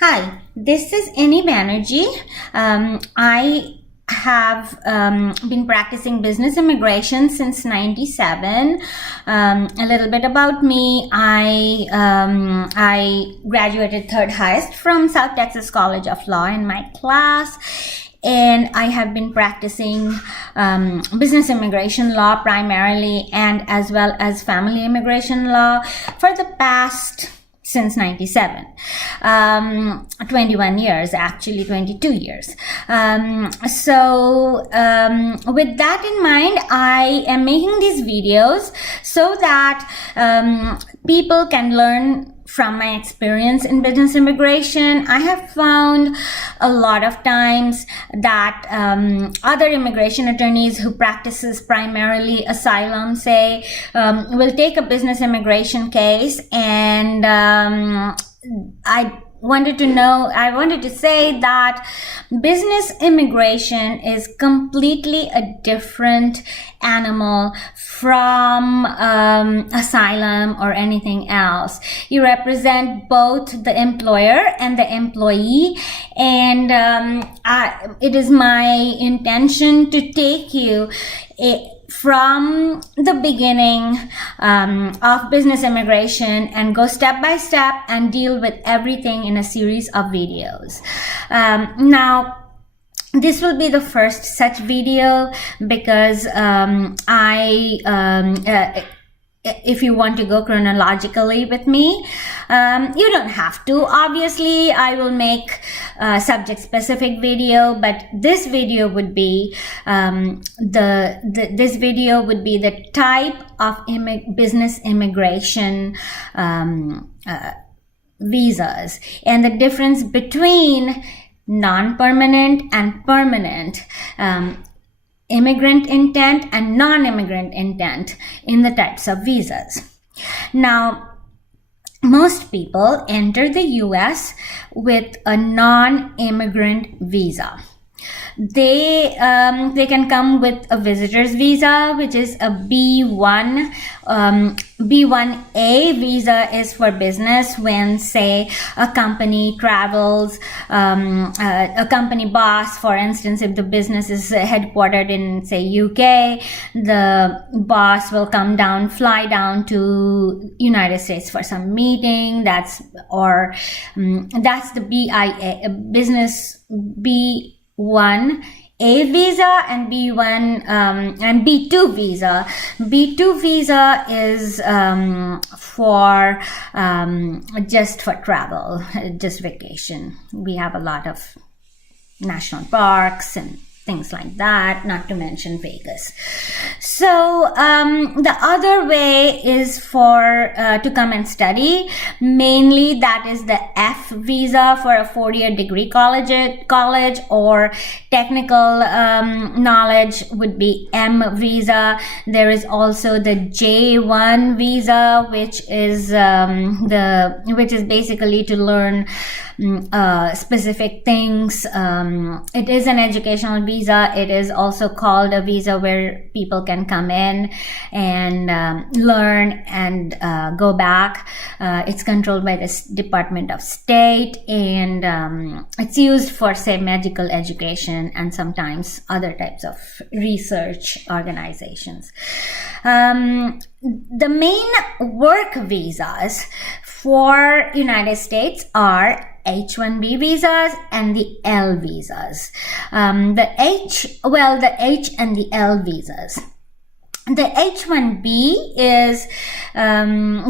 Hi, this is Annie Banerjee. I have been practicing business immigration since '97. A little bit about me: I graduated third highest from South Texas College of Law in my class, and I have been practicing business immigration law primarily, and as well as family immigration law for the past since '97, 21 years, actually 22 years. With that in mind, I am making these videos so that people can learn from my experience in business immigration. I have found a lot of times that other immigration attorneys who practices primarily asylum, say, will take a business immigration case, and I wanted to say that business immigration is completely a different animal from asylum or anything else. You represent both the employer and the employee, and it is my intention to take you from the beginning of business immigration and go step by step and deal with everything in a series of videos. Now, this will be the first such video because if you want to go chronologically with me, you don't have to. Obviously, I will make a subject-specific video, but this video would be the type of business immigration visas and the difference between non-permanent and permanent, immigrant intent and non-immigrant intent in the types of visas. Now, most people enter the US with a non-immigrant visa. They can come with a visitor's visa, which is a B1. B1A visa is for business when, say, a company travels, a company boss, for instance, if the business is headquartered in, say, UK, the boss will fly down to United States for some meeting. That's the BIA, business B1A visa, and B1 and B2 visa. B2 visa is for just for travel, just vacation. We have a lot of national parks and things like that, not to mention Vegas. So the other way is for to come and study. Mainly that is the F visa for a 4-year degree college, or technical knowledge would be M visa. There is also the J1 visa, which is basically to learn specific things. It is an educational visa. It is also called a visa where people can come in and learn and go back. It's controlled by the Department of State, and it's used for, say, medical education and sometimes other types of research organizations. The main work visas for United States are H-1B visas and the L visas. The H and the L visas. The H-1B is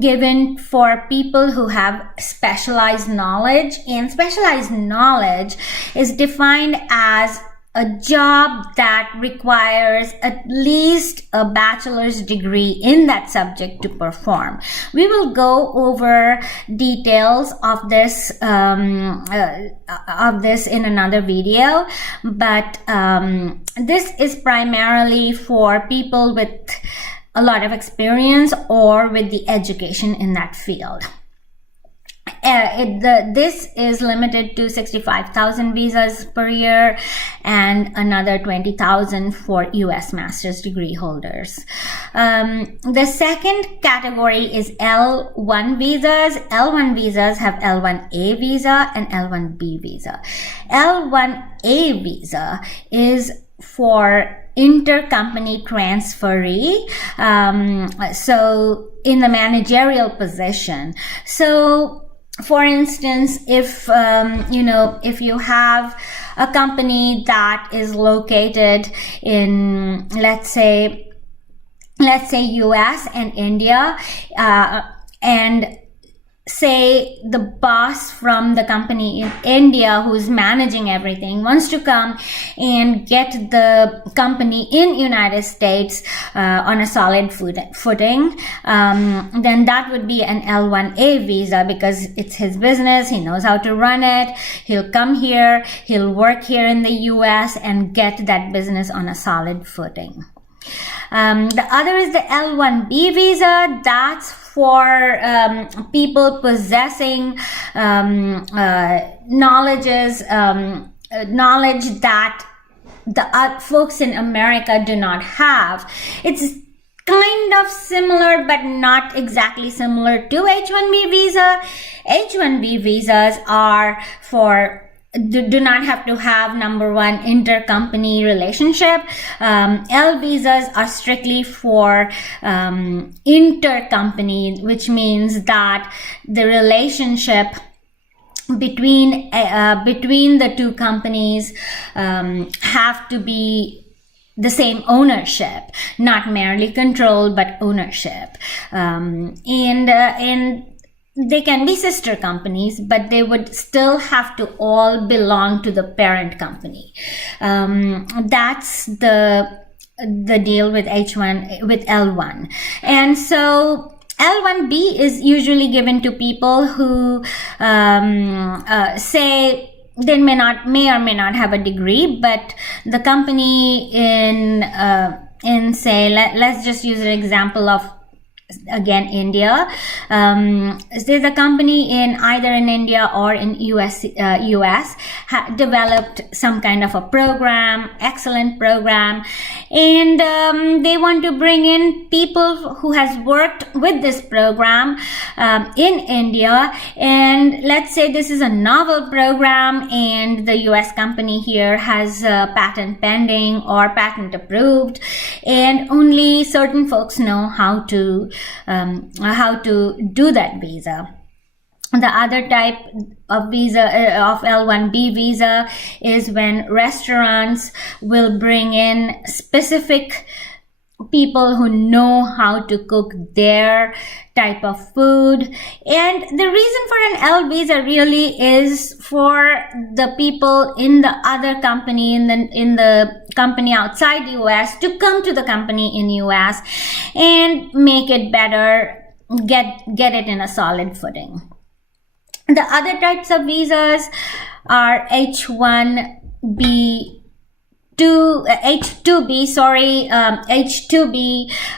given for people who have specialized knowledge, and specialized knowledge is defined as a job that requires at least a bachelor's degree in that subject to perform. We will go over details of this in another video, but this is primarily for people with a lot of experience or with the education in that field. this is limited to 65,000 visas per year and another 20,000 for US master's degree holders. The second category is L1 visas. L1 visas have L1A visa and L1B visa. L1A visa is for intercompany transferee, so in the managerial position. So for instance, if if you have a company that is located in let's say US and India, and say the boss from the company in India who's managing everything wants to come and get the company in United States on a solid footing, then that would be an L1A visa, because it's his business, he knows how to run it, he'll come here, he'll work here in the US and get that business on a solid footing. The other is the L1B visa. That's for people possessing knowledge that the folks in America do not have. It's kind of similar, but not exactly similar to H1B visa. H1B visas are for do not have to have, number one, intercompany relationship. L visas are strictly for intercompany, which means that the relationship between the two companies have to be the same ownership, not merely control, but ownership. And they can be sister companies, but they would still have to all belong to the parent company. That's the deal with L1. And so L1B is usually given to people who say they may or may not have a degree, but the company in say let's just use an example of, again, India. There's a company either in India or in US developed some kind of a program, excellent program, and they want to bring in people who has worked with this program in India. And let's say this is a novel program and the US company here has patent pending or patent approved, and only certain folks know how to do that visa. The other type of visa, of L1B visa, is when restaurants will bring in specific people who know how to cook their type of food. And the reason for an L visa really is for the people in the other company, in the company outside the US, to come to the company in US and make it better, get it in a solid footing. The other types of visas are H2B,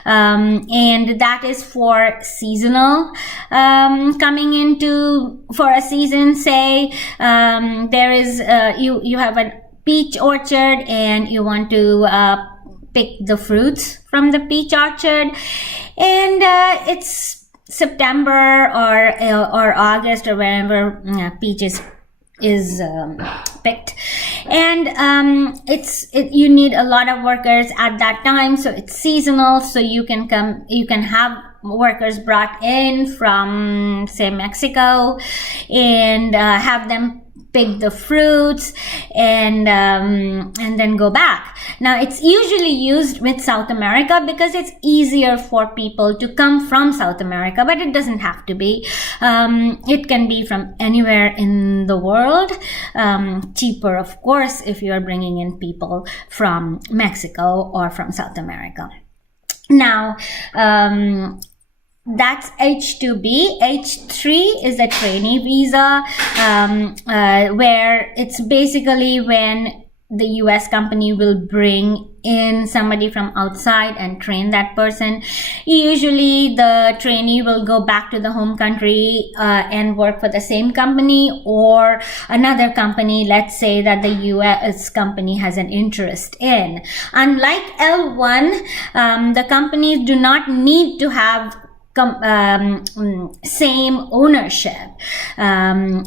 and that is for seasonal, coming into for a season. Say there is you have a peach orchard and you want to pick the fruits from the peach orchard, and it's September or August or whenever peaches is picked, and you need a lot of workers at that time, so it's seasonal. So you can have workers brought in from, say, Mexico, and have them pick the fruits and then go back. Now, it's usually used with South America because it's easier for people to come from South America, but it doesn't have to be. It can be from anywhere in the world. Cheaper, of course, if you're bringing in people from Mexico or from South America. Now, that's H2B. H3 is a trainee visa, where it's basically when the US company will bring in somebody from outside and train that person. Usually the trainee will go back to the home country and work for the same company or another company, let's say that the US company has an interest in. Unlike L1, the companies do not need to have same ownership.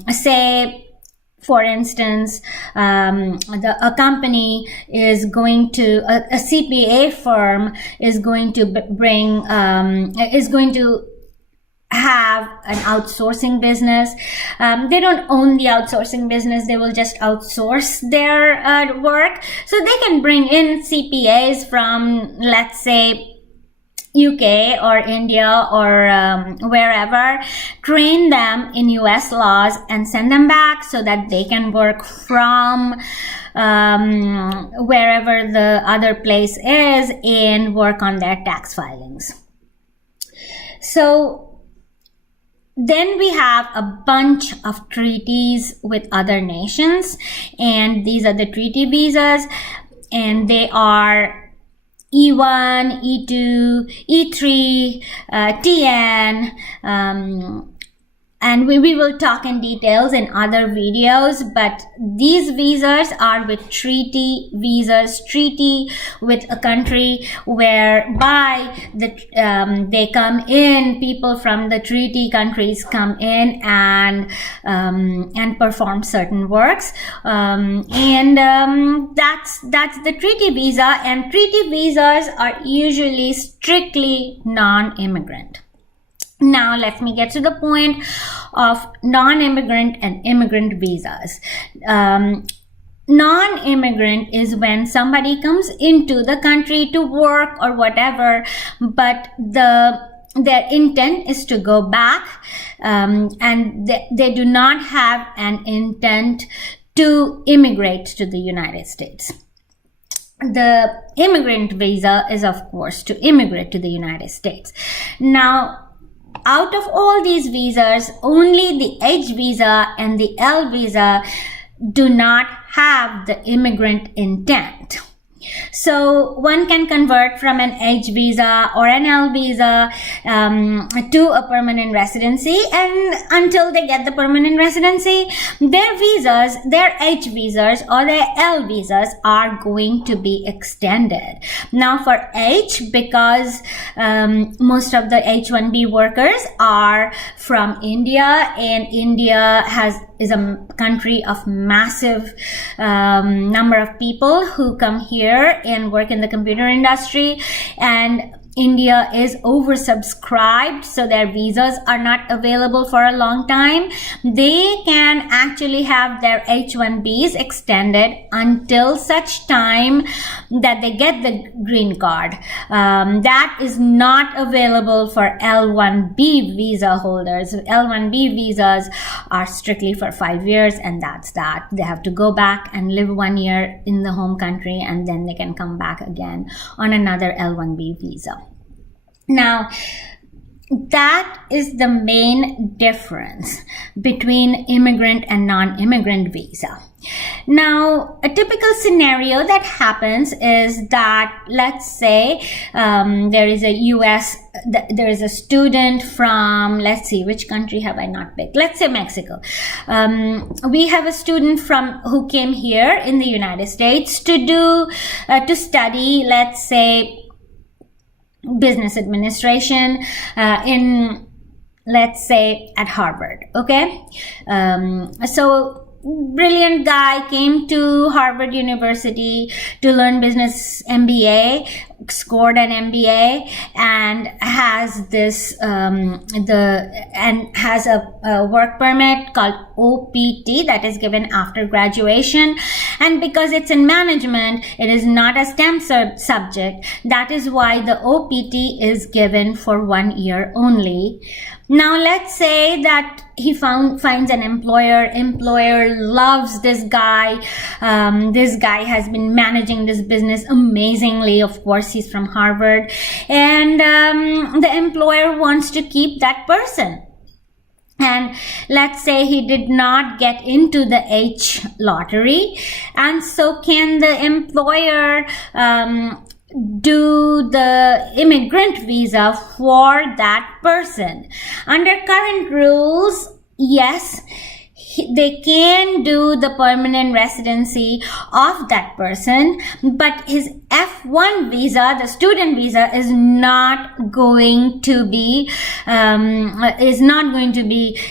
Say, for instance, a company is going to, a CPA firm is going to have an outsourcing business. They don't own the outsourcing business. They will just outsource their work. So they can bring in CPAs from, let's say, UK or India or wherever, train them in US laws and send them back so that they can work from wherever the other place is and work on their tax filings. So then we have a bunch of treaties with other nations, and these are the treaty visas, and they are E1, E2, E3, TN, and we will talk in details in other videos, but these visas are with treaty visas, treaty with a country whereby they come in, people from the treaty countries come in and perform certain works, that's the treaty visa, and treaty visas are usually strictly non-immigrant. Now, let me get to the point of non-immigrant and immigrant visas. Non-immigrant is when somebody comes into the country to work or whatever, but their intent is to go back, and they do not have an intent to immigrate to the United States. The immigrant visa is, of course, to immigrate to the United States. Now, out of all these visas, only the H visa and the L visa do not have the immigrant intent. So one can convert from an H visa or an L visa to a permanent residency, and until they get the permanent residency, their visas, their H visas or their L visas are going to be extended. Now for H, because most of the H-1B workers are from India, and India is a country of massive number of people who come here and work in the computer industry, and India is oversubscribed, so their visas are not available for a long time. They can actually have their H-1Bs extended until such time that they get the green card. That is not available for L-1B visa holders. L-1B visas are strictly for 5 years, and that's that. They have to go back and live 1 year in the home country, and then they can come back again on another L-1B visa. Now, that is the main difference between immigrant and non-immigrant visa. Now, a typical scenario that happens is that, let's say, there is a student from, let's see, which country have I not picked? Let's say Mexico. We have a student who came here in the United States to study, let's say, business administration in, let's say, at Harvard. Okay, so brilliant guy came to Harvard University to learn business MBA, scored an MBA, and has this has a work permit called OPT that is given after graduation. And because it's in management, it is not a STEM subject. That is why the OPT is given for 1 year only. Now, let's say that he finds an employer loves this guy. This guy has been managing this business amazingly. Of course, he's from Harvard, and the employer wants to keep that person. and let's say he did not get into the H lottery, and so can the employer do the immigrant visa for that person? Under current rules, yes, they can do the permanent residency of that person, but his F1 visa, the student visa, is not going to be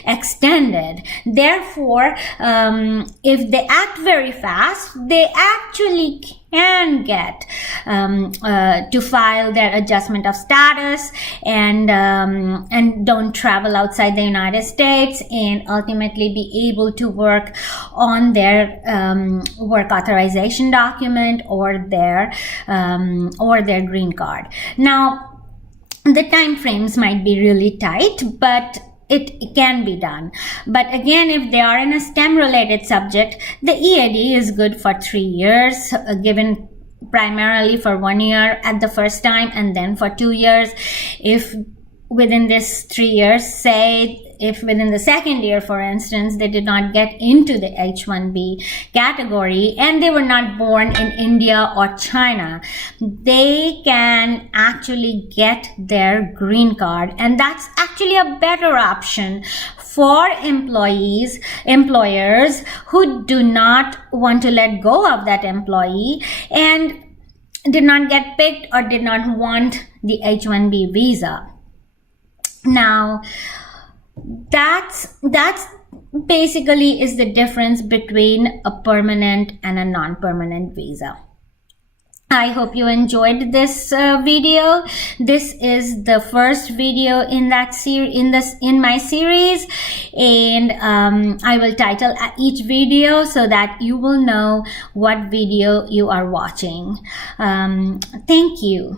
extended. Therefore, if they act very fast, they actually can get to file their adjustment of status and don't travel outside the United States, and ultimately be able to work on their work authorization document or their green card. Now, the time frames might be really tight, but it can be done. But again, if they are in a STEM related subject, the EAD is good for 3 years, given primarily for 1 year at the first time, and then for 2 years if within this 3 years, say if within the second year, for instance, they did not get into the H-1B category and they were not born in India or China, they can actually get their green card. And that's actually a better option for employers who do not want to let go of that employee and did not get picked or did not want the H-1B visa. Now, that's basically is the difference between a permanent and a non-permanent visa. I hope you enjoyed this video. This is the first video in that in my series, and I will title each video so that you will know what video you are watching. Thank you.